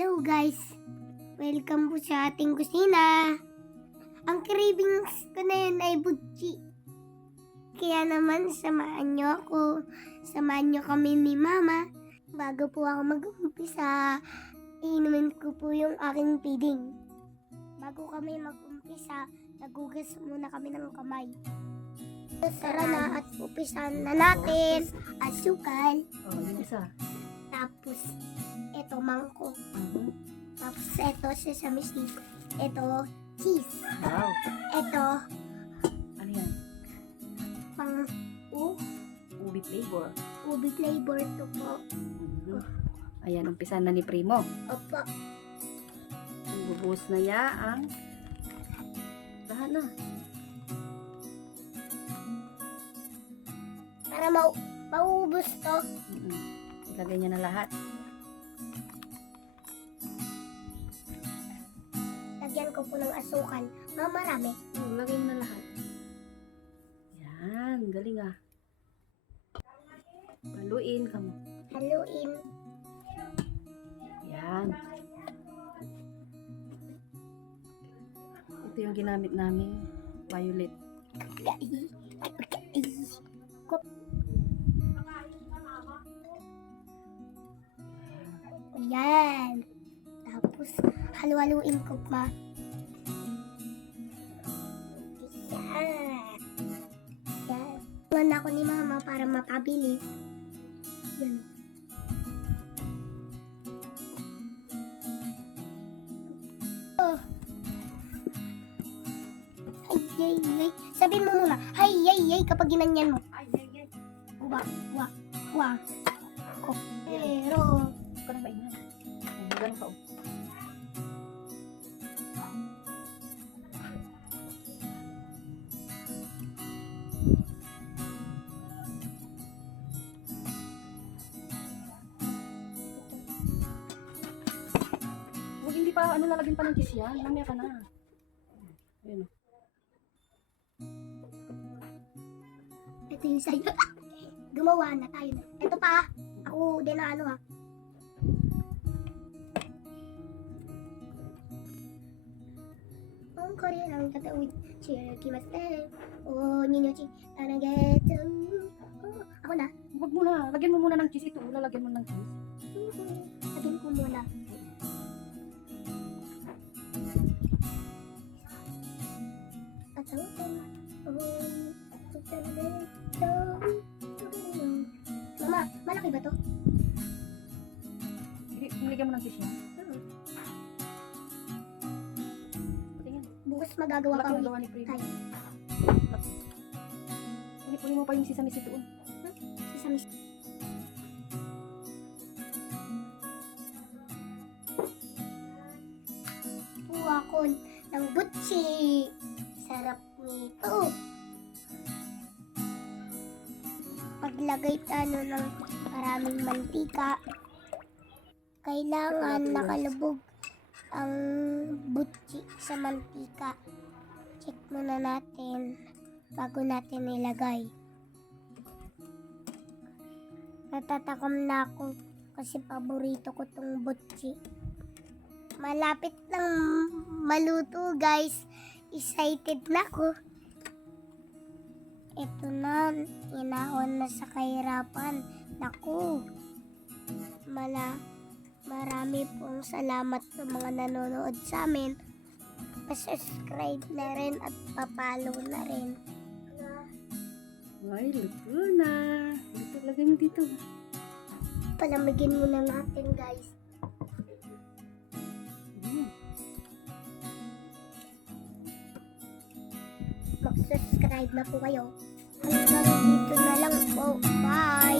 Hello guys! Welcome po sa ating kusina. Ang cravings ko na yun ay butchi. Kaya naman samahan nyo ako. Samahan nyo kami ni Mama. Bago po ako mag-umpisa, inumin ko po yung aking feeding. Bago kami mag-umpisa, nagugas muna kami ng kamay. Tara na at umpisan na natin. Asukal. Yung isa. Tapos, ito mangkok. Tapos, ito sesame seeds. Ito, cheese. Wow. Ito, Ano yan? pang Ubi flavor. ubi flavor to po. Ayan, umpisan na ni Primo. Opo. Bubuhos na yaang. Lahat na. Para maubos to. Ilagay niya na lahat. Lagyan ko po ng asukal. Marami. Lagay mo na lahat. Yan, galing ah. Paluin ka mo. Haluin. Yan. Ito yung ginamit namin. Violet. Ayan. Tapos, halu-haluin ko pa. Ayan. Ayan. Tuwan ako ni Mama para mapabilis. Yan. Oh. Ay, ay, ay. Sabihin mo muna, ay, ay, ay, kapag ginanyan mo. Ay. Wa, wa, wa. Pero, Huwag ka na maingat. Ganun ka. Huwag hindi pa, lalagyan pa ng cheese yan. Lamaya ka na. Ayun. ito yung sa'yo. Gumawa na tayo. Ito pa, ako din na ano ha. Ang Korean ang tatawid. Chirikimaste. O, ninyochi. Tanageto. Ako na. Huwag muna. Lagyan mo muna ng cheese ito. Lalagyan mo ng cheese. Lagyan ko muna. At sautan. Mama, malaki ba to? Nilagyan mo ng cheese yan. Patingin. Bukas magagawa Wala ka kang ulit. nagawa ni Primo. Tayo. Kunin mo pa yung sesame seed doon. Sesame. Kuha ko ng butchi. Sarap nito. Paglagay tayo ng maraming mantika, kailangan nakalubog ang butchi sa mantika. Check muna natin bago natin ilagay. Natatakam na ako kasi paborito ko tong butchi. Malapit lang maluto guys. Excited na ako. Ito na, inaon na sa kahirapan. Naku, marami pong salamat sa mga nanonood sa amin. Pa-subscribe na rin at pa-follow na rin. Ay, luto na. Luto, lagay mo dito. Palamigin muna natin guys. Mag-subscribe na po kayo. Hanggang dito na lang po. Bye!